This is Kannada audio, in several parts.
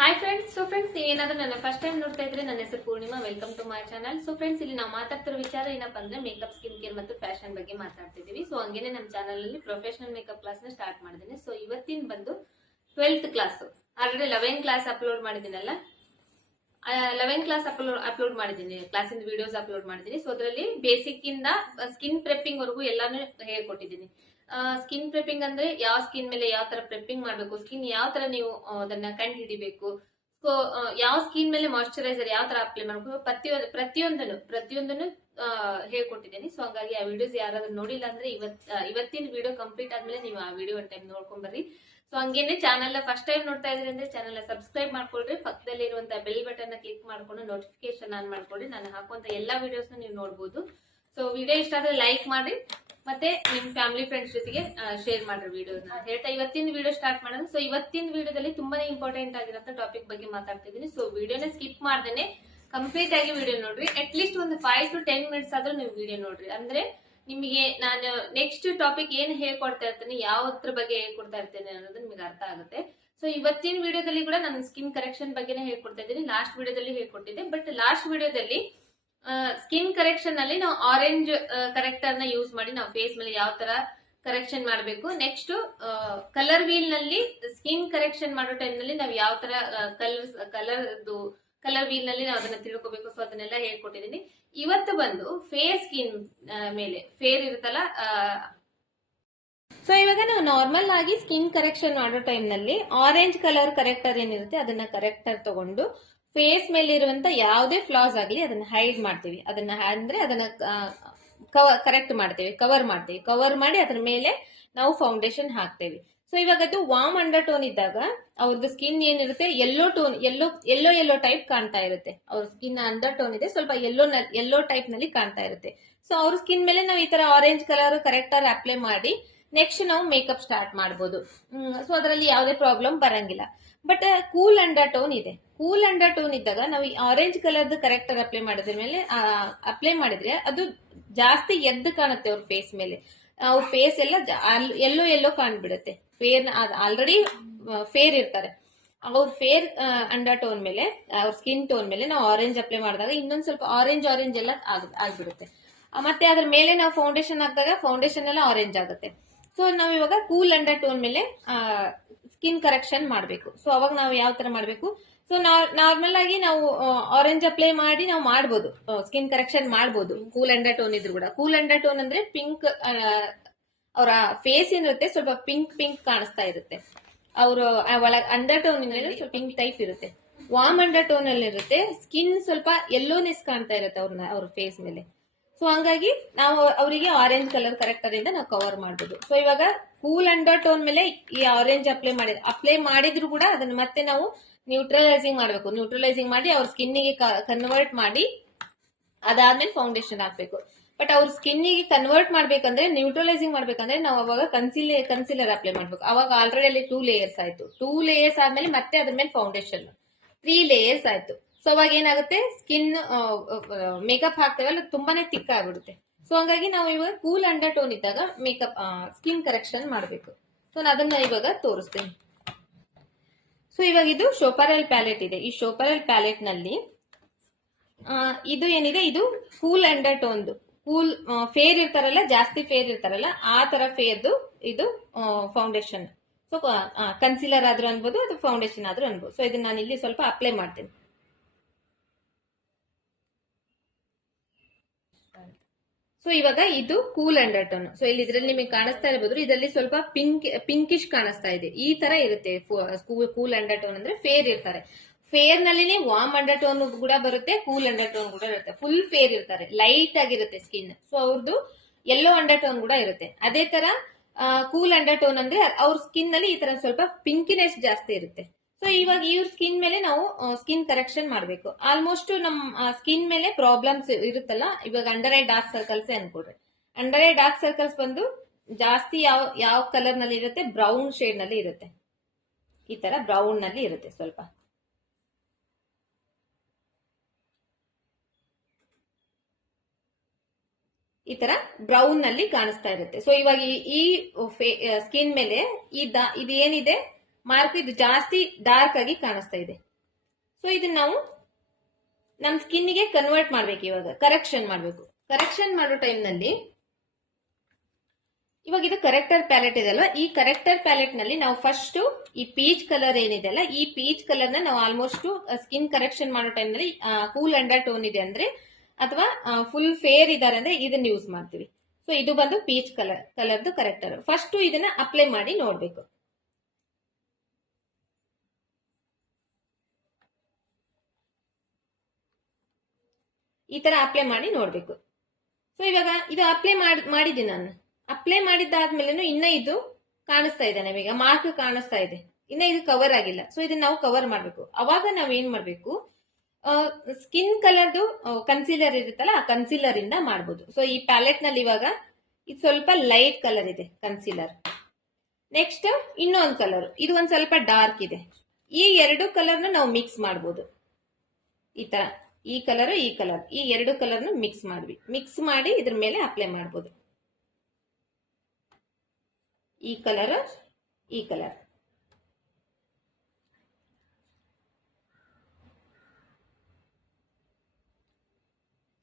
Hi friends. ಸೊ ಫ್ರೆಂಡ್ಸ್, ನೀವೇನಾದ್ರೂ ನನ್ನ ಫಸ್ಟ್ ಟೈಮ್ ನೋಡ್ತಾ ಇದ್ರೆ ನನ್ನ ಹೆಸರು Purnima. Welcome to my channel. So friends, ಇಲ್ಲಿ ನಾವು ಮಾತಾಡ್ತಿರೋ ವಿಚಾರ ಏನಪ್ಪಾ ಅಂದ್ರೆ ಮೇಕಪ್, ಸ್ಕಿನ್ ಕೇರ್ ಮತ್ತು ಫ್ಯಾಷನ್ ಬಗ್ಗೆ ಮಾತಾಡ್ತಿದೀವಿ. ಸೊ ಹಂಗೇನೆ ನಮ್ಮ ಚಾನಲ್ ಅಲ್ಲಿ ಪ್ರೊಫೆಷನಲ್ ಮೇಕಪ್ ಕ್ಲಾಸ್ ನ ಸ್ಟಾರ್ಟ್ ಮಾಡಿದ್ದೀನಿ. ಸೊ ಇವತ್ತಿನ ಬಂದು 12th class. Already 11 class upload ಮಾಡಿದ್ದೀನಲ್ಲ, 11 ಕ್ಲಾಸ್ ಅಪ್ಲೋಡ್ ಮಾಡಿದ್ದೀನಿ, ಕ್ಲಾಸಿನ ವಿಡಿಯೋಸ್ ಅಪ್ಲೋಡ್ ಮಾಡಿದ್ದೀನಿ. ಸೊ ಅದರಲ್ಲಿ ಬೇಸಿಕ್ ಇಂದ ಸ್ಕಿನ್ ಪ್ರೆಪ್ಪಿಂಗ್ ವರೆಗೂ ಎಲ್ಲಾನು ಹೇಳ್ಕೊಟ್ಟಿದ್ದೀನಿ. ಸ್ಕಿನ್ ಪ್ರೆಪ್ಪಿಂಗ್ ಅಂದ್ರೆ ಯಾವ ಸ್ಕಿನ್ ಮೇಲೆ ಯಾವ ತರ ಪ್ರೆಪ್ಪಿಂಗ್ ಮಾಡಬೇಕು, ಸ್ಕಿನ್ ಯಾವ ತರ ನೀವು ಅದನ್ನ ಕಂಡು ಹಿಡಿಬೇಕು, ಸೊ ಯಾವ ಸ್ಕಿನ್ ಮೇಲೆ ಮಾಯಿಶ್ಚರೈಸರ್ ಯಾವ ತರ ಅಪ್ಲೈ ಮಾಡಬೇಕು, ಪ್ರತಿಯೊಂದನ್ನು ಹೇಳ್ಕೊಟ್ಟಿದ್ದೀನಿ. ಸೊ ಹಂಗಾಗಿ ಆ ವಿಡಿಯೋಸ್ ಯಾರಾದ್ರೂ ನೋಡಿಲ್ಲ ಅಂದ್ರೆ ಇವತ್ತಿನ ವಿಡಿಯೋ ಕಂಪ್ಲೀಟ್ ಆದ್ಮೇಲೆ ನೀವು ಆ ವಿಡಿಯೋ ಒಂದು ಟೈಮ್ ನೋಡ್ಕೊಂಡ್ ಬರ್ರಿ. ಸೊ ಹಂಗೇನೆ ಚಾನಲ್ ಫಸ್ಟ್ ಟೈಮ್ ನೋಡ್ತಾ ಇದ್ರಿ ಅಂದ್ರೆ ಚಾನಲ್ ಸಬ್ಸ್ಕ್ರೈಬ್ ಮಾಡ್ಕೊಳ್ರಿ, ಪಕ್ಕದಲ್ಲಿ ಇರುವಂತಹ ಬೆಲ್ ಬಟನ್ ಕ್ಲಿಕ್ ಮಾಡ್ಕೊಂಡು ನೋಟಿಫಿಕೇಶನ್ ಆನ್ ಮಾಡ್ಕೊಳ್ಳಿ. ನಾನು ಹಾಕುವಂತ ಎಲ್ಲಾ ವಿಡಿಯೋಸ್ ನೀವು ನೋಡಬಹುದು. ಸೊ ವಿಡಿಯೋ ಇಷ್ಟ ಆದ್ರೆ ಲೈಕ್ ಮಾಡಿ, ಮತ್ತೆ ನಿಮ್ ಫ್ಯಾಮಿಲಿ ಫ್ರೆಂಡ್ಸ್ ಜೊತೆಗೆ ಶೇರ್ ಮಾಡ್ರಿ ವಿಡಿಯೋನ ಹೇಳ್ತಾ ಇವತ್ತಿನ ವಿಡಿಯೋ ಸ್ಟಾರ್ಟ್ ಮಾಡೋಣ. ಸೊ ಇವತ್ತಿನ ವಿಡಿಯೋದಲ್ಲಿ ತುಂಬಾನೇ ಇಂಪಾರ್ಟೆಂಟ್ ಆಗಿರೋ ಟಾಪಿಕ್ ಬಗ್ಗೆ ಮಾತಾಡ್ತಿದ್ದೀನಿ. ಸೊ ವಿಡಿಯೋನ ಸ್ಕಿಪ್ ಮಾಡ್ದೇನೆ ಕಂಪ್ಲೀಟ್ ಆಗಿ ವಿಡಿಯೋ ನೋಡ್ರಿ. ಅಟ್ ಲೀಸ್ಟ್ ಒಂದು 5 to 10 ಮಿನಿಟ್ಸ್ ಆದ್ರೂ ನೀವು ವಿಡಿಯೋ ನೋಡ್ರಿ. ಅಂದ್ರೆ ನಿಮಗೆ ನಾನು ನೆಕ್ಸ್ಟ್ ಟಾಪಿಕ್ ಏನ್ ಹೇಳ್ಕೊಡ್ತಾ ಇರ್ತೇನೆ, ಯಾವತ್ರ ಬಗ್ಗೆ ಹೇಳ್ಕೊಡ್ತಾ ಇರ್ತೇನೆ ಅನ್ನೋದು ನಿಮ್ಗೆ ಅರ್ಥ ಆಗುತ್ತೆ. ಸೊ ಇವತ್ತಿನ ವಿಡಿಯೋದಲ್ಲಿ ಕೂಡ ನಾನು ಸ್ಕಿನ್ ಕರೆಕ್ಷನ್ ಬಗ್ಗೆನೇ ಹೇಳ್ಕೊಡ್ತಾ ಇದ್ದೀನಿ. ಲಾಸ್ಟ್ ವಿಡಿಯೋದಲ್ಲಿ ಹೇಳ್ಕೊಟ್ಟಿದ್ದೆ, ಬಟ್ ಲಾಸ್ಟ್ ವಿಡಿಯೋದಲ್ಲಿ ಸ್ಕಿನ್ ಕರೆಕ್ಷನ್ ಅಲ್ಲಿ ನಾವು ಆರೆಂಜ್ ಕರೆಕ್ಟರ್ ನ ಯೂಸ್ ಮಾಡಿ ನಾವು ಫೇಸ್ ಮೇಲೆ ಯಾವ ತರ ಕರೆಕ್ಷನ್ ಮಾಡಬೇಕು, ನೆಕ್ಸ್ಟ್ ಕಲರ್ ವೀಲ್ ನಲ್ಲಿ ಸ್ಕಿನ್ ಕರೆಕ್ಷನ್ ಮಾಡೋ ಟೈಮ್ ನಲ್ಲಿ ನಾವು ಯಾವ ತರ ಕಲರ್ ವೀಲ್ ನಲ್ಲಿ ನಾವು ಅದನ್ನ ತಿಳ್ಕೊಬೇಕು. ಸೊ ಅದನ್ನೆಲ್ಲ ಹೇಳ್ಕೊಟ್ಟಿದ್ದೀನಿ. ಇವತ್ತು ಬಂದು ಫೇರ್ ಸ್ಕಿನ್ ಮೇಲೆ ಫೇರ್ ಇರುತ್ತಲ್ಲ, ಸೊ ಇವಾಗ ನಾವು ನಾರ್ಮಲ್ ಆಗಿ ಸ್ಕಿನ್ ಕರೆಕ್ಷನ್ ಮಾಡೋ ಟೈಮ್ ನಲ್ಲಿ ಆರೆಂಜ್ ಕಲರ್ ಕರೆಕ್ಟರ್ ಏನಿರುತ್ತೆ ಅದನ್ನ ಕರೆಕ್ಟರ್ ತಗೊಂಡು ಫೇಸ್ ಮೇಲೆ ಇರುವಂತ ಯಾವುದೇ ಫ್ಲಾಸ್ ಆಗ್ಲಿ ಅದನ್ನ ಹೈಡ್ ಮಾಡ್ತೀವಿ. ಅದನ್ನ ಕರೆಕ್ಟ್ ಮಾಡ್ತೇವೆ, ಕವರ್ ಮಾಡಿ ಅದ್ರ ಮೇಲೆ ನಾವು ಫೌಂಡೇಶನ್ ಹಾಕ್ತೇವೆ. ಸೊ ಇವಾಗ ಅದು ವಾರ್ಮ್ ಅಂಡರ್ ಟೋನ್ ಇದ್ದಾಗ ಅವ್ರದ್ದು ಸ್ಕಿನ್ ಏನಿರುತ್ತೆ ಯೆಲ್ಲೋ ಟೈಪ್ ಕಾಣ್ತಾ ಇರುತ್ತೆ. ಅವ್ರ ಸ್ಕಿನ್ ಅಂಡರ್ ಟೋನ್ ಇದೆ, ಸ್ವಲ್ಪ ಯೆಲ್ಲೋ ಟೈಪ್ ನಲ್ಲಿ ಕಾಣ್ತಾ ಇರುತ್ತೆ. ಸೊ ಅವ್ರ ಸ್ಕಿನ್ ಮೇಲೆ ನಾವು ಈ ತರ ಆರೆಂಜ್ ಕಲರ್ ಕರೆಕ್ಟರ್ ಅಪ್ಲೈ ಮಾಡಿ ನೆಕ್ಸ್ಟ್ ನಾವು ಮೇಕಪ್ ಸ್ಟಾರ್ಟ್ ಮಾಡಬಹುದು. ಸೊ ಅದರಲ್ಲಿ ಯಾವುದೇ ಪ್ರಾಬ್ಲಮ್ ಬರಂಗಿಲ್ಲ. ಬಟ್ ಕೂಲ್ ಅಂಡರ್ ಟೋನ್ ಇದೆ. ಕೂಲ್ ಅಂಡರ್ ಟೋನ್ ಇದ್ದಾಗ ನಾವು ಈ ಆರೆಂಜ್ ಕಲರ್ದು ಕರೆಕ್ಟರ್ ಅಪ್ಲೈ ಮಾಡಿದ್ರೆ ಅದು ಜಾಸ್ತಿ ಎದ್ದು ಕಾಣುತ್ತೆ ಅವ್ರ ಫೇಸ್ ಮೇಲೆ. ಅವ್ರ ಫೇಸ್ ಎಲ್ಲ ಯೆಲ್ಲೋ ಕಾಣ್ಬಿಡುತ್ತೆ. ಆಲ್ರೆಡಿ ಫೇರ್ ಇರ್ತಾರೆ. ಅವ್ರ ಫೇರ್ ಅಂಡರ್ ಟೋನ್ ಮೇಲೆ, ಅವ್ರ ಸ್ಕಿನ್ ಟೋನ್ ಮೇಲೆ ನಾವು ಆರೆಂಜ್ ಅಪ್ಲೈ ಮಾಡಿದಾಗ ಇನ್ನೊಂದ್ ಸ್ವಲ್ಪ ಆರೆಂಜ್ ಎಲ್ಲ ಆಗ್ಬಿಡುತ್ತೆ. ಮತ್ತೆ ಅದ್ರ ಮೇಲೆ ನಾವು ಫೌಂಡೇಶನ್ ಹಾಕಿದಾಗ ಫೌಂಡೇಶನ್ ಎಲ್ಲ ಆರೆಂಜ್ ಆಗುತ್ತೆ. ಸೊ ನಾವ್ ಇವಾಗ ಕೂಲ್ ಅಂಡರ್ ಟೋನ್ ಮೇಲೆ ಸ್ಕಿನ್ ಕರೆಕ್ಷನ್ ಮಾಡಬೇಕು. ಸೊ ಅವಾಗ ನಾವು ಯಾವ ತರ ಮಾಡಬೇಕು? ಸೊ ನಾರ್ಮಲ್ ಆಗಿ ನಾವು ಆರೆಂಜ್ ಅಪ್ಲೈ ಮಾಡಿ ನಾವು ಮಾಡ್ಬೋದು, ಸ್ಕಿನ್ ಕರೆಕ್ಷನ್ ಮಾಡ್ಬೋದು ಕೂಲ್ ಅಂಡರ್ ಟೋನ್ ಇದ್ರು ಕೂಡ. ಕೂಲ್ ಅಂಡರ್ ಟೋನ್ ಅಂದ್ರೆ ಪಿಂಕ್, ಅವರ ಫೇಸ್ ಏನಿರುತ್ತೆ ಸ್ವಲ್ಪ ಪಿಂಕ್ ಕಾಣಿಸ್ತಾ ಇರುತ್ತೆ. ಅವರು ಒಳಗೆ ಅಂಡರ್ ಟೋನ್ ಸ್ವಲ್ಪ ಪಿಂಕ್ ಟೈಪ್ ಇರುತ್ತೆ. ವಾರ್ಮ್ ಅಂಡರ್ ಟೋನ್ ಅಲ್ಲಿ ಇರುತ್ತೆ, ಸ್ಕಿನ್ ಸ್ವಲ್ಪ ಯೆಲ್ಲೋನೆಸ್ ಕಾಣ್ತಾ ಇರುತ್ತೆ ಅವ್ರ ಫೇಸ್ ಮೇಲೆ. ಸೊ ಹಂಗಾಗಿ ನಾವು ಅವರಿಗೆ ಆರೆಂಜ್ ಕಲರ್ ಕರೆಕ್ಟರ್ ಇಂದ ನಾವು ಕವರ್ ಮಾಡಬಹುದು. ಸೊ ಇವಾಗ ಕೂಲ್ ಅಂಡರ್ ಟೋನ್ ಮೇಲೆ ಈ ಆರೆಂಜ್ ಅಪ್ಲೈ ಮಾಡಿದ್ರು ಕೂಡ ಅದನ್ನ ಮತ್ತೆ ನಾವು ನ್ಯೂಟ್ರಲೈಸಿಂಗ್ ಮಾಡಬೇಕು. ನ್ಯೂಟ್ರಲೈಸಿಂಗ್ ಮಾಡಿ ಅವ್ರ ಸ್ಕಿನ್ನಿಗೆ ಕನ್ವರ್ಟ್ ಮಾಡಿ ಅದಾದ್ಮೇಲೆ ಫೌಂಡೇಶನ್ ಹಾಕ್ಬೇಕು. ಬಟ್ ಅವ್ರ ಸ್ಕಿನ್ನಿಗೆ ಕನ್ವರ್ಟ್ ಮಾಡ್ಬೇಕಂದ್ರೆ, ನ್ಯೂಟ್ರಲೈಸಿಂಗ್ ಮಾಡ್ಬೇಕಂದ್ರೆ ನಾವು ಅವಾಗ ಕನ್ಸಿಲರ್ ಅಪ್ಲೈ ಮಾಡ್ಬೇಕು. ಅವಾಗ ಆಲ್ರೆಡಿ ಅಲ್ಲಿ 2 ಲೇಯರ್ಸ್ ಆಯ್ತು. 2 ಲೇಯರ್ಸ್ ಆದ್ಮೇಲೆ ಮತ್ತೆ ಅದ್ರ ಮೇಲೆ ಫೌಂಡೇಶನ್ 3 ಲೇಯರ್ಸ್ ಆಯ್ತು. ಸೊ ಅವಾಗ ಏನಾಗುತ್ತೆ, ಸ್ಕಿನ್ ಮೇಕಪ್ ಹಾಕ್ತೇವಲ್ಲ ತುಂಬಾನೇ ತಿಕ್ಕ ಆಗ್ಬಿಡುತ್ತೆ. ಸೊ ಹಂಗಾಗಿ ನಾವು ಇವಾಗ ಕೂಲ್ ಅಂಡರ್ ಟೋನ್ ಇದ್ದಾಗ ಮೇಕಪ್ ಸ್ಕಿನ್ ಕರೆಕ್ಷನ್ ಮಾಡಬೇಕು. ಸೊ ನಾನು ಅದನ್ನ ಇವಾಗ ತೋರಿಸ್ತೇನೆ. ಸೊ ಇವಾಗ ಇದು ಶೋಪರಲ್ ಪ್ಯಾಲೆಟ್ ಇದೆ. ಈ ಶೋಪರಲ್ ಪ್ಯಾಲೆಟ್ ನಲ್ಲಿ ಇದು ಏನಿದೆ, ಇದು ಕೂಲ್ ಅಂಡರ್ ಟೋನ್ದು. ಕೂಲ್ ಫೇರ್ ಇರ್ತಾರಲ್ಲ, ಜಾಸ್ತಿ ಫೇರ್ ಇರ್ತಾರಲ್ಲ, ಆ ತರ ಫೇರ್ದು ಇದು ಫೌಂಡೇಶನ್. ಸೊ ಕನ್ಸಿಲರ್ ಆದ್ರೂ ಅನ್ಬೋದು, ಅದು ಫೌಂಡೇಶನ್ ಆದ್ರೂ ಅನ್ಬೋದು. ಸೊ ಇದನ್ನ ನಾನು ಇಲ್ಲಿ ಸ್ವಲ್ಪ ಅಪ್ಲೈ ಮಾಡ್ತೇನೆ. ಸೊ ಇವಾಗ ಇದು ಕೂಲ್ ಅಂಡರ್ ಟೋನ್. ಸೊ ಇಲ್ಲಿ ಇದ್ರಲ್ಲಿ ನಿಮಗೆ ಕಾಣಿಸ್ತಾ ಇರಬಹುದು, ಇದರಲ್ಲಿ ಸ್ವಲ್ಪ ಪಿಂಕಿಶ್ ಕಾಣಿಸ್ತಾ ಇದೆ. ಈ ತರ ಇರುತ್ತೆ ಕೂಲ್ ಅಂಡರ್ ಟೋನ್ ಅಂದ್ರೆ. ಫೇರ್ ಇರ್ತಾರೆ, ಫೇರ್ ನಲ್ಲಿನೇ ವಾರ್ಮ್ ಅಂಡರ್ ಟೋನ್ ಕೂಡ ಬರುತ್ತೆ, ಕೂಲ್ ಅಂಡರ್ ಟೋನ್ ಕೂಡ ಇರುತ್ತೆ. ಫುಲ್ ಫೇರ್ ಇರ್ತಾರೆ, ಲೈಟ್ ಆಗಿರುತ್ತೆ ಸ್ಕಿನ್. ಸೊ ಅವ್ರದ್ದು ಯೆಲ್ಲೋ ಅಂಡರ್ ಟೋನ್ ಕೂಡ ಇರುತ್ತೆ. ಅದೇ ತರ ಕೂಲ್ ಅಂಡರ್ ಟೋನ್ ಅಂದ್ರೆ ಅವ್ರ ಸ್ಕಿನ್ ನಲ್ಲಿ ಈ ತರ ಸ್ವಲ್ಪ ಪಿಂಕಿನೆಸ್ ಜಾಸ್ತಿ ಇರುತ್ತೆ. ಸೊ ಇವಾಗ ಇವ್ರ ಸ್ಕಿನ್ ಮೇಲೆ ನಾವು ಸ್ಕಿನ್ ಕರೆಕ್ಷನ್ ಮಾಡಬೇಕು. ಆಲ್ಮೋಸ್ಟ್ ನಮ್ಮ ಸ್ಕಿನ್ ಮೇಲೆ ಪ್ರಾಬ್ಲಮ್ಸ್ ಇರುತ್ತಲ್ಲ, ಇವಾಗ ಅಂಡರ್ ಐ ಡಾರ್ಕ್ ಸರ್ಕಲ್ಸ್ ಅನ್ಕೊಡ್ರಿ. ಅಂಡರ್ ಐ ಡಾರ್ಕ್ ಸರ್ಕಲ್ಸ್ ಬಂದು ಜಾಸ್ತಿ ಯಾವ ಕಲರ್ ನಲ್ಲಿ ಇರುತ್ತೆ, ಬ್ರೌನ್ ಶೇಡ್ ನಲ್ಲಿ ಇರುತ್ತೆ. ಈ ತರ ಬ್ರೌನ್ ನಲ್ಲಿ ಇರುತ್ತೆ, ಸ್ವಲ್ಪ ಈ ತರ ಬ್ರೌನ್ ನಲ್ಲಿ ಕಾಣಿಸ್ತಾ ಇರುತ್ತೆ. ಸೊ ಇವಾಗ ಈ ಸ್ಕಿನ್ ಮೇಲೆ ಇದೇನಿದೆ ಮಾರ್ಕ್, ಇದು ಜಾಸ್ತಿ ಡಾರ್ಕ್ ಆಗಿ ಕಾಣಿಸ್ತಾ ಇದೆ. ಸೊ ಇದನ್ನ ನಾವು ನಮ್ಮ ಸ್ಕಿನ್ಗೆ ಕನ್ವರ್ಟ್ ಮಾಡ್ಬೇಕು. ಇವಾಗ ಕರೆಕ್ಷನ್ ಮಾಡಬೇಕು. ಕರೆಕ್ಷನ್ ಮಾಡೋ ಟೈಮ್ನಲ್ಲಿ ಇವಾಗ ಇದು ಕರೆಕ್ಟರ್ ಪ್ಯಾಲೆಟ್ ಇದೆಲ್ಲ, ಈ ಕರೆಕ್ಟರ್ ಪ್ಯಾಲೆಟ್ ನಲ್ಲಿ ನಾವು ಫಸ್ಟ್ ಈ ಪೀಚ್ ಕಲರ್ ಏನಿದೆಲ್ಲ, ಈ ಪೀಚ್ ಕಲರ್ ನ ನಾವು ಆಲ್ಮೋಸ್ಟ್ ಸ್ಕಿನ್ ಕರೆಕ್ಷನ್ ಮಾಡೋ ಟೈಮ್ ನಲ್ಲಿ ಕೂಲ್ ಅಂಡರ್ ಟೋನ್ ಇದೆ ಅಂದ್ರೆ ಅಥವಾ ಫುಲ್ ಫೇರ್ ಇದಾರೆ ಅಂದ್ರೆ ಇದನ್ನ ಯೂಸ್ ಮಾಡ್ತೀವಿ. ಸೊ ಇದು ಬಂದು ಪೀಚ್ ಕಲರ್ದು ಕರೆಕ್ಟರ್. ಫಸ್ಟ್ ಇದನ್ನ ಅಪ್ಲೈ ಮಾಡಿ ನೋಡ್ಬೇಕು. ಈ ತರ ಅಪ್ಲೈ ಮಾಡಿ ನೋಡ್ಬೇಕು. ಸೊ ಇವಾಗ ಇದು ಅಪ್ಲೈ ಮಾಡಿದ್ದೀನಿ ನಾನು. ಅಪ್ಲೈ ಮಾಡಿದ್ದಾದ್ಮೇಲೆ ಇನ್ನ ಇದು ಕಾಣಿಸ್ತಾ ಇದೆ ನಮಗೆ, ಮಾರ್ಕ್ ಕಾಣಿಸ್ತಾ ಇದೆ, ಇನ್ನ ಇದು ಕವರ್ ಆಗಿಲ್ಲ. ಸೊ ಇದನ್ನ ನಾವು ಕವರ್ ಮಾಡ್ಬೇಕು. ಅವಾಗ ನಾವ್ ಏನ್ ಮಾಡ್ಬೇಕು, ಸ್ಕಿನ್ ಕಲರ್ದು ಕನ್ಸೀಲರ್ ಇರುತ್ತಲ್ಲ, ಆ ಕನ್ಸೀಲರ್ ಇಂದ ಮಾಡ್ಬೋದು. ಸೊ ಈ ಪ್ಯಾಲೆಟ್ ನಲ್ಲಿ ಇವಾಗ ಇದು ಸ್ವಲ್ಪ ಲೈಟ್ ಕಲರ್ ಇದೆ ಕನ್ಸೀಲರ್. ನೆಕ್ಸ್ಟ್ ಇನ್ನೊಂದು ಕಲರ್, ಇದು ಒಂದ್ ಸ್ವಲ್ಪ ಡಾರ್ಕ್ ಇದೆ. ಈ ಎರಡು ಕಲರ್ನ ನಾವು ಮಿಕ್ಸ್ ಮಾಡ್ಬೋದು. ಈ ತರ ಈ ಕಲರ್ ಈ ಎರಡು ಕಲರ್ನ ಮಿಕ್ಸ್ ಮಾಡಿ ಇದ್ರ ಮೇಲೆ ಅಪ್ಲೈ ಮಾಡ್ಬೋದು. ಈ ಕಲರ್ ಈ ಕಲರ್.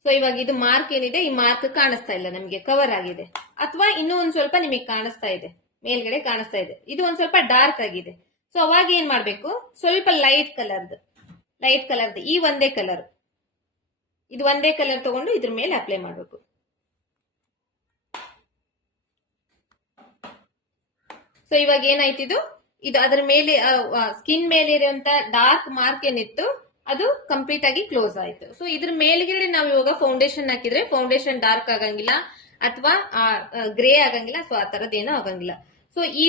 ಸೊ ಇವಾಗ ಇದು ಮಾರ್ಕ್ ಏನಿದೆ, ಈ ಮಾರ್ಕ್ ಕಾಣಿಸ್ತಾ ಇಲ್ಲ ನಮಗೆ, ಕವರ್ ಆಗಿದೆ. ಅಥವಾ ಇನ್ನೂ ಒಂದ್ ಸ್ವಲ್ಪ ನಿಮಗೆ ಕಾಣಿಸ್ತಾ ಇದೆ, ಮೇಲ್ಗಡೆ ಕಾಣಿಸ್ತಾ ಇದೆ, ಇದು ಒಂದ್ ಸ್ವಲ್ಪ ಡಾರ್ಕ್ ಆಗಿದೆ. ಸೊ ಅವಾಗ ಏನ್ ಮಾಡ್ಬೇಕು, ಸ್ವಲ್ಪ ಲೈಟ್ ಕಲರ್ದು ಈ ಒಂದೇ ಕಲರ್, ಇದು ಒಂದೇ ಕಲರ್ ತಗೊಂಡು ಇದ್ರ ಮೇಲೆ ಅಪ್ಲೈ ಮಾಡ್ಬೇಕು. ಸೊ ಇವಾಗ ಏನಾಯ್ತು, ಇದು ಅದರ ಮೇಲೆ ಸ್ಕಿನ್ ಮೇಲೆ ಇರುವಂತ ಡಾರ್ಕ್ ಮಾರ್ಕ್ ಏನಿತ್ತು ಅದು ಕಂಪ್ಲೀಟ್ ಆಗಿ ಕ್ಲೋಸ್ ಆಯ್ತು. ಸೊ ಇದ್ರ ಮೇಲ್ಗಡೆ ನಾವು ಇವಾಗ ಫೌಂಡೇಶನ್ ಹಾಕಿದ್ರೆ ಫೌಂಡೇಶನ್ ಡಾರ್ಕ್ ಆಗಂಗಿಲ್ಲ ಅಥವಾ ಗ್ರೇ ಆಗಂಗಿಲ್ಲ. ಸೊ ಆ ತರದ್ದೇನೂ ಆಗಂಗಿಲ್ಲ. ಸೊ ಈ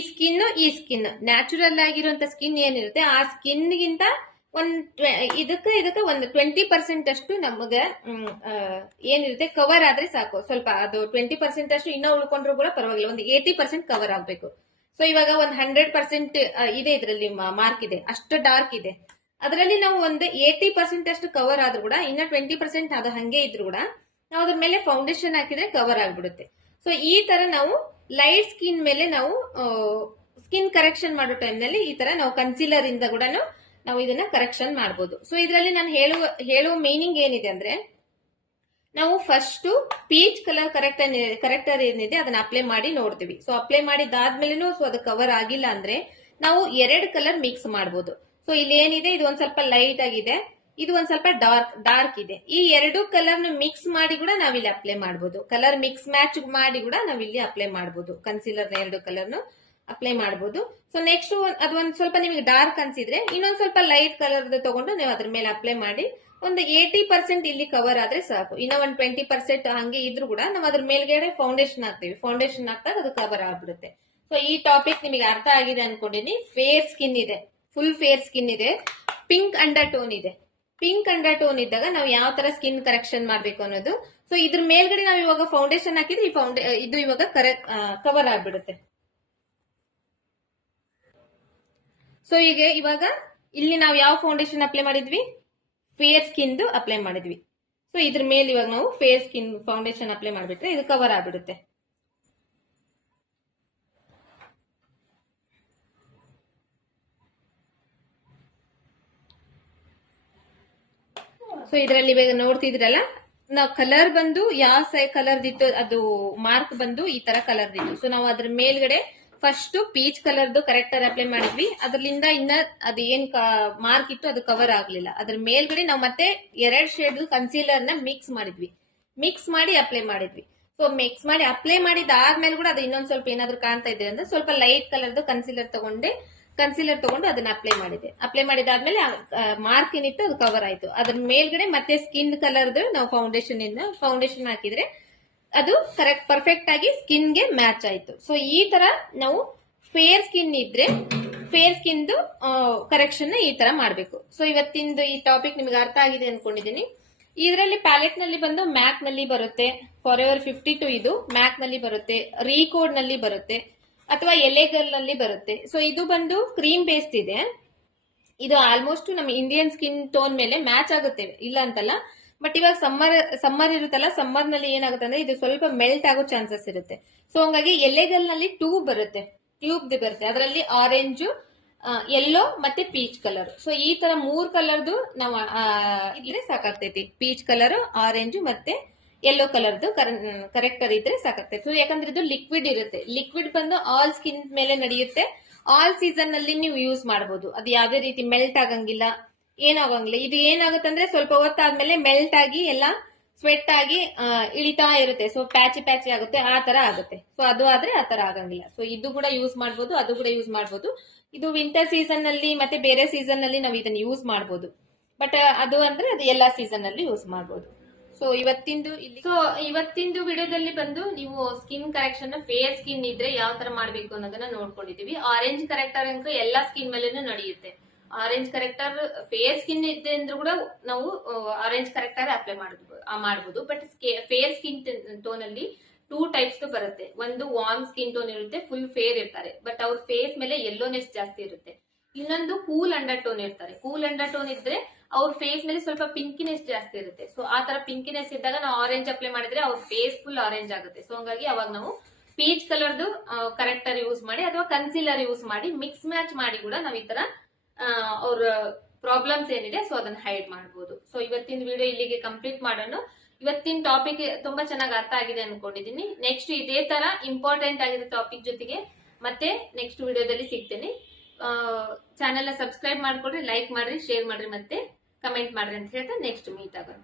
ಸ್ಕಿನ್ ನ್ಯಾಚುರಲ್ ಆಗಿರುವಂತ ಸ್ಕಿನ್ ಏನಿರುತ್ತೆ, ಆ ಸ್ಕಿನ್ ಗಿಂತ ಇದಕ್ಕೆ ಒಂದು 20% ಅಷ್ಟು ನಮಗೆ ಏನಿರುತ್ತೆ ಕವರ್ ಆದ್ರೆ ಸಾಕು. ಸ್ವಲ್ಪ ಅದು 20% ಅಷ್ಟು ಇನ್ನೂ ಉಳ್ಕೊಂಡ್ರು ಕೂಡ ಪರವಾಗಿಲ್ಲ, ಒಂದು 80% ಕವರ್ ಆಗ್ಬೇಕು. ಸೊ ಇವಾಗ ಒಂದು 100% ಇದೆ, ಇದರಲ್ಲಿ ಮಾರ್ಕ್ ಇದೆ, ಅಷ್ಟು ಡಾರ್ಕ್ ಇದೆ. ಅದರಲ್ಲಿ ನಾವು ಒಂದು 80% ಅಷ್ಟು ಕವರ್ ಆದ್ರೂ ಕೂಡ ಇನ್ನ 20% ಅದು ಹಂಗೆ ಇದ್ರು ಕೂಡ ನಾವು ಅದ್ರ ಮೇಲೆ ಫೌಂಡೇಶನ್ ಹಾಕಿದ್ರೆ ಕವರ್ ಆಗ್ಬಿಡುತ್ತೆ. ಸೊ ಈ ತರ ನಾವು ಲೈಟ್ ಸ್ಕಿನ್ ಮೇಲೆ ನಾವು ಸ್ಕಿನ್ ಕರೆಕ್ಷನ್ ಮಾಡೋ ಟೈಮ್ ನಲ್ಲಿ ಈ ತರ ನಾವು ಕನ್ಸೀಲರ್ ಇಂದ ಕೂಡ ನಾವು ಇದನ್ನ ಕರೆಕ್ಷನ್ ಮಾಡಬಹುದು. ಸೊ ಇದರಲ್ಲಿ ನಾನು ಹೇಳುವ ಮೀನಿಂಗ್ ಏನಿದೆ ಅಂದ್ರೆ, ನಾವು ಫಸ್ಟ್ ಪೀಚ್ ಕಲರ್ ಕರೆಕ್ಟರ್ ಏನಿದೆ ಅದನ್ನ ಅಪ್ಲೈ ಮಾಡಿ ನೋಡ್ತೀವಿ. ಸೊ ಅಪ್ಲೈ ಮಾಡಿದಾದ್ಮೇಲೆ ಸೊ ಅದು ಕವರ್ ಆಗಿಲ್ಲ ಅಂದ್ರೆ ನಾವು 2 ಕಲರ್ ಮಿಕ್ಸ್ ಮಾಡಬಹುದು. ಸೊ ಇಲ್ಲಿ ಏನಿದೆ, ಇದು ಒಂದ್ ಸ್ವಲ್ಪ ಲೈಟ್ ಆಗಿದೆ, ಇದು ಒಂದ್ ಸ್ವಲ್ಪ ಡಾರ್ಕ್ ಇದೆ. ಈ 2 ಕಲರ್ ಮಿಕ್ಸ್ ಮಾಡಿ ಕೂಡ ನಾವಿಲ್ಲಿ ಅಪ್ಲೈ ಮಾಡಬಹುದು. ಕಲರ್ ಮಿಕ್ಸ್ ಮ್ಯಾಚ್ ಮಾಡಿ ಕೂಡ ನಾವಿಲ್ಲಿ ಅಪ್ಲೈ ಮಾಡಬಹುದು. ಕನ್ಸೀಲರ್ 2 ಕಲರ್ ಅಪ್ಲೈ ಮಾಡಬಹುದು. ಸೊ ನೆಕ್ಸ್ಟ್ ಅದು ಒಂದ್ ಸ್ವಲ್ಪ ನಿಮಗೆ ಡಾರ್ಕ್ ಅನ್ಸಿದ್ರೆ ಇನ್ನೊಂದ್ ಸ್ವಲ್ಪ ಲೈಟ್ ಕಲರ್ ತಗೊಂಡು ನೀವು ಅದ್ರ ಮೇಲೆ ಅಪ್ಲೈ ಮಾಡಿ ಒಂದು 80% ಇಲ್ಲಿ ಕವರ್ ಆದ್ರೆ ಸಾಕು. ಇನ್ನ ಒಂದು 20% ಹಂಗೆ ಇದ್ರು ಕೂಡ ನಾವು ಅದ್ರ ಮೇಲ್ಗಡೆ ಫೌಂಡೇಶನ್ ಹಾಕ್ತೀವಿ. ಫೌಂಡೇಶನ್ ಹಾಕ್ದಾಗ ಅದು ಕವರ್ ಆಗ್ಬಿಡುತ್ತೆ. ಸೊ ಈ ಟಾಪಿಕ್ ನಿಮಗೆ ಅರ್ಥ ಆಗಿದೆ ಅನ್ಕೊಂಡಿನಿ. ಫೇರ್ ಸ್ಕಿನ್ ಇದೆ, ಫುಲ್ ಫೇರ್ ಸ್ಕಿನ್ ಇದೆ, ಪಿಂಕ್ ಅಂಡರ್ ಟೋನ್ ಇದೆ. ಪಿಂಕ್ ಅಂಡರ್ ಟೋನ್ ಇದ್ದಾಗ ನಾವು ಯಾವ ತರ ಸ್ಕಿನ್ ಕರೆಕ್ಷನ್ ಮಾಡ್ಬೇಕು ಅನ್ನೋದು. ಸೊ ಇದ್ರ ಮೇಲ್ಗಡೆ ನಾವು ಇವಾಗ ಫೌಂಡೇಶನ್ ಹಾಕಿದ್ರೆ ಇದು ಇವಾಗ ಕವರ್ ಆಗ್ಬಿಡುತ್ತೆ. ಸೊ ಇವಾಗ ಇಲ್ಲಿ ನಾವು ಯಾವ ಫೌಂಡೇಶನ್ ಅಪ್ಲೈ ಮಾಡಿದ್ವಿ, ಫೇರ್ ಸ್ಕಿನ್ ಅಪ್ಲೈ ಮಾಡಿದ್ವಿ. ಸೊ ಇದ್ರ ಮೇಲೆ ಇವಾಗ ನಾವು ಫೇರ್ ಸ್ಕಿನ್ ಫೌಂಡೇಶನ್ ಅಪ್ಲೈ ಮಾಡಿಬಿಟ್ರೆ ಇದು ಕವರ್ ಆಗ್ಬಿಡುತ್ತೆ. ಸೊ ಇದರಲ್ಲಿ ಇವಾಗ ನೋಡ್ತಿದ್ರಲ್ಲ, ನಾವು ಕಲರ್ ಬಂದು ಯಾವ ಕಲರ್ ಇತ್ತು ಅದು ಮಾರ್ಕ್ ಬಂದು ಈ ತರ ಕಲರ್ ಇತ್ತು. ಸೊ ನಾವು ಅದ್ರ ಮೇಲ್ಗಡೆ ಫಸ್ಟ್ ಪೀಚ್ ಕಲರ್ದು ಕರೆಕ್ಟರ್ ಅಪ್ಲೈ ಮಾಡಿದ್ವಿ. ಅದ್ರಲಿಂದ ಇನ್ನ ಅದು ಏನ್ ಮಾರ್ಕ್ ಇತ್ತು ಅದು ಕವರ್ ಆಗ್ಲಿಲ್ಲ. ಅದ್ರ ಮೇಲ್ಗಡೆ ನಾವು ಮತ್ತೆ 2 ಶೇಡ್ ಕನ್ಸೀಲರ್ ನ ಮಿಕ್ಸ್ ಮಾಡಿ ಅಪ್ಲೈ ಮಾಡಿದ್ವಿ. ಸೊ ಮಿಕ್ಸ್ ಮಾಡಿ ಅಪ್ಲೈ ಮಾಡಿದಾದ್ಮೇಲೆ ಕೂಡ ಅದು ಇನ್ನೊಂದ್ ಸ್ವಲ್ಪ ಏನಾದ್ರು ಕಾಣ್ತಾ ಇದೆ ಅಂದ್ರೆ ಸ್ವಲ್ಪ ಲೈಟ್ ಕಲರ್ದು ಕನ್ಸೀಲರ್ ತಗೊಂಡು ಅದನ್ನ ಅಪ್ಲೈ ಮಾಡಿದಾದ್ಮೇಲೆ ಮಾರ್ಕ್ ಏನಿತ್ತು ಅದು ಕವರ್ ಆಯ್ತು. ಅದ್ರ ಮೇಲ್ಗಡೆ ಮತ್ತೆ ಸ್ಕಿನ್ ಕಲರ್ದು ನಾವು ಫೌಂಡೇಶನ್ ಹಾಕಿದ್ರೆ ಅದು ಕರೆಕ್ಟ್ ಪರ್ಫೆಕ್ಟ್ ಆಗಿ ಸ್ಕಿನ್ ಗೆ ಮ್ಯಾಚ್ ಆಯ್ತು. ಸೊ ಈ ತರ ನಾವು ಫೇರ್ ಸ್ಕಿನ್ ಇದ್ರೆ ಫೇರ್ ಸ್ಕಿನ್ ಕರೆಕ್ಷನ್ ಈ ತರ ಮಾಡ್ಬೇಕು. ಸೊ ಇವತ್ತಿಂದು ಈ ಟಾಪಿಕ್ ನಿಮ್ಗೆ ಅರ್ಥ ಆಗಿದೆ ಅನ್ಕೊಂಡಿದೀನಿ. ಇದರಲ್ಲಿ ಪ್ಯಾಲೆಟ್ ನಲ್ಲಿ ಬಂದು ಮ್ಯಾಕ್ ನಲ್ಲಿ ಬರುತ್ತೆ, ಫಾರೆವರ್ 52 ಇದು ಮ್ಯಾಕ್ ನಲ್ಲಿ ಬರುತ್ತೆ, ರೀಕೋಡ್ ನಲ್ಲಿ ಬರುತ್ತೆ ಅಥವಾ ಎಲೆಗಲ್ ನಲ್ಲಿ ಬರುತ್ತೆ. ಸೊ ಇದು ಬಂದು ಕ್ರೀಮ್ ಬೇಸ್ಡ್ ಇದೆ. ಇದು ಆಲ್ಮೋಸ್ಟ್ ನಮ್ಮ ಇಂಡಿಯನ್ ಸ್ಕಿನ್ ಟೋನ್ ಮೇಲೆ ಮ್ಯಾಚ್ ಆಗುತ್ತೆ, ಇಲ್ಲ ಅಂತಲ್ಲ. ಬಟ್ ಇವಾಗ ಸಮ್ಮರ್ ಇರುತ್ತಲ್ಲ, ಸಮ್ಮರ್ ನಲ್ಲಿ ಏನಾಗುತ್ತೆ ಅಂದ್ರೆ ಇದು ಸ್ವಲ್ಪ ಮೆಲ್ಟ್ ಆಗೋ ಚಾನ್ಸಸ್ ಇರುತ್ತೆ. ಸೊ ಹಂಗಾಗಿ ಎಲೆಗಲ್ ನಲ್ಲಿ ಟ್ಯೂಬ್ ಬರುತ್ತೆ, ಅದರಲ್ಲಿ ಆರೆಂಜ್ ಯೆಲ್ಲೋ ಮತ್ತೆ ಪೀಚ್ ಕಲರ್. ಸೊ ಈ ತರ 3 ಕಲರ್ದು ನಾವು ಇದ್ರೆ ಸಾಕಾಗ್ತೈತಿ. ಪೀಚ್ ಕಲರ್, ಆರೆಂಜ್ ಮತ್ತೆ ಯೆಲ್ಲೋ ಕಲರ್ದು ಕರೆಕ್ಟರ್ ಇದ್ರೆ ಸಾಕಾಗ್ತೈತಿ. ಸೊ ಯಾಕಂದ್ರೆ ಇದು ಲಿಕ್ವಿಡ್ ಇರುತ್ತೆ. ಲಿಕ್ವಿಡ್ ಬಂದು ಆಲ್ ಸ್ಕಿನ್ ಮೇಲೆ ನಡೆಯುತ್ತೆ. ಆಲ್ ಸೀಸನ್ ನಲ್ಲಿ ನೀವು ಯೂಸ್ ಮಾಡಬಹುದು. ಅದು ಯಾವುದೇ ರೀತಿ ಮೆಲ್ಟ್ ಆಗಂಗಿಲ್ಲ, ಏನಾಗಂಗಿಲ್ಲ. ಇದು ಏನಾಗುತ್ತಂದ್ರೆ ಸ್ವಲ್ಪ ಹೊತ್ತಾದ್ಮೇಲೆ ಮೆಲ್ಟ್ ಆಗಿ ಎಲ್ಲ ಸ್ವೆಟ್ ಆಗಿ ಇಳಿತಾ ಇರುತ್ತೆ. ಸೊ ಪ್ಯಾಚಿ ಪ್ಯಾಚಿ ಆಗುತ್ತೆ, ಆ ತರ ಆಗುತ್ತೆ. ಸೊ ಅದು ಆದ್ರೆ ಆ ತರ ಆಗಂಗಿಲ್ಲ. ಸೊ ಇದು ಕೂಡ ಯೂಸ್ ಮಾಡಬಹುದು, ಅದು ಕೂಡ ಯೂಸ್ ಮಾಡಬಹುದು. ಇದು ವಿಂಟರ್ ಸೀಸನ್ ನಲ್ಲಿ ಮತ್ತೆ ಬೇರೆ ಸೀಸನ್ ನಲ್ಲಿ ನಾವು ಇದನ್ನ ಯೂಸ್ ಮಾಡಬಹುದು. ಬಟ್ ಅದು ಅಂದ್ರೆ ಅದು ಎಲ್ಲಾ ಸೀಸನ್ ನಲ್ಲಿ ಯೂಸ್ ಮಾಡಬಹುದು. ಸೊ ಇವತ್ತಿಂದು ವಿಡಿಯೋದಲ್ಲಿ ಬಂದು ನೀವು ಸ್ಕಿನ್ ಕರೆಕ್ಷನ್ ಫೇರ್ ಸ್ಕಿನ್ ಇದ್ರೆ ಯಾವ ತರ ಮಾಡ್ಬೇಕು ಅನ್ನೋದನ್ನ ನೋಡ್ಕೊಂಡಿದೀವಿ. ಆರೆಂಜ್ ಕರೆಕ್ಟರ್ ಅಂದ್ರೆ ಎಲ್ಲಾ ಸ್ಕಿನ್ ಮೇಲೇನು ನಡೆಯುತ್ತೆ. ಆರೆಂಜ್ ಕರೆಕ್ಟರ್ ಫೇರ್ ಸ್ಕಿನ್ ಇದೆ ಅಂದ್ರೂ ಕೂಡ ನಾವು ಆರೆಂಜ್ ಕರೆಕ್ಟರ್ ಅಪ್ಲೈ ಮಾಡಬಹುದು. ಬಟ್ ಫೇರ್ ಸ್ಕಿನ್ ಟೋನ್ ಅಲ್ಲಿ 2 ಟೈಪ್ಸ್ ಬರುತ್ತೆ. ಒಂದು ವಾರ್ಮ್ ಸ್ಕಿನ್ ಟೋನ್ ಇರುತ್ತೆ, ಫುಲ್ ಫೇರ್ ಇರ್ತಾರೆ, ಬಟ್ ಅವ್ರ ಫೇಸ್ ಮೇಲೆ ಯೆಲ್ಲೋನೆಸ್ ಜಾಸ್ತಿ ಇರುತ್ತೆ. ಇನ್ನೊಂದು ಕೂಲ್ ಅಂಡರ್ ಟೋನ್ ಇರ್ತಾರೆ. ಕೂಲ್ ಅಂಡರ್ ಟೋನ್ ಇದ್ರೆ ಅವ್ರ ಫೇಸ್ ಮೇಲೆ ಸ್ವಲ್ಪ ಪಿಂಕಿನೆಸ್ ಜಾಸ್ತಿ ಇರುತ್ತೆ. ಸೊ ಆ ತರ ಪಿಂಕಿನೆಸ್ ಇದ್ದಾಗ ನಾವು ಆರೆಂಜ್ ಅಪ್ಲೈ ಮಾಡಿದ್ರೆ ಅವ್ರ ಫೇಸ್ ಫುಲ್ ಆರೆಂಜ್ ಆಗುತ್ತೆ. ಸೊ ಹಂಗಾಗಿ ಅವಾಗ ನಾವು ಪೀಚ್ ಕಲರ್ದು ಕರೆಕ್ಟರ್ ಯೂಸ್ ಮಾಡಿ ಅಥವಾ ಕನ್ಸೀಲರ್ ಯೂಸ್ ಮಾಡಿ ಮಿಕ್ಸ್ ಮ್ಯಾಚ್ ಮಾಡಿ ಕೂಡ ನಾವು ಈ ತರ ಅವ್ರ ಪ್ರಾಬ್ಲಮ್ಸ್ ಏನಿದೆ ಸೊ ಅದನ್ನ ಹೈಡ್ ಮಾಡಬಹುದು. ಸೊ ಇವತ್ತಿನ ವಿಡಿಯೋ ಇಲ್ಲಿಗೆ ಕಂಪ್ಲೀಟ್ ಮಾಡೋಣ. ಇವತ್ತಿನ ಟಾಪಿಕ್ ತುಂಬಾ ಚೆನ್ನಾಗಿ ಅರ್ಥ ಆಗಿದೆ ಅನ್ಕೊಂಡಿದೀನಿ. ನೆಕ್ಸ್ಟ್ ಇದೇ ತರ ಇಂಪಾರ್ಟೆಂಟ್ ಆಗಿರೋ ಟಾಪಿಕ್ ಜೊತೆಗೆ ಮತ್ತೆ ನೆಕ್ಸ್ಟ್ ವಿಡಿಯೋದಲ್ಲಿ ಸಿಗ್ತೇನೆ. ಚಾನೆಲ್ ನ ಸಬ್ಸ್ಕ್ರೈಬ್ ಮಾಡ್ಕೊಡ್ರಿ, ಲೈಕ್ ಮಾಡ್ರಿ, ಶೇರ್ ಮಾಡ್ರಿ ಮತ್ತೆ ಕಮೆಂಟ್ ಮಾಡ್ರಿ ಅಂತ ಹೇಳ್ತಾ ನೆಕ್ಸ್ಟ್ ಮೀಟ್ ಆಗೋಣ.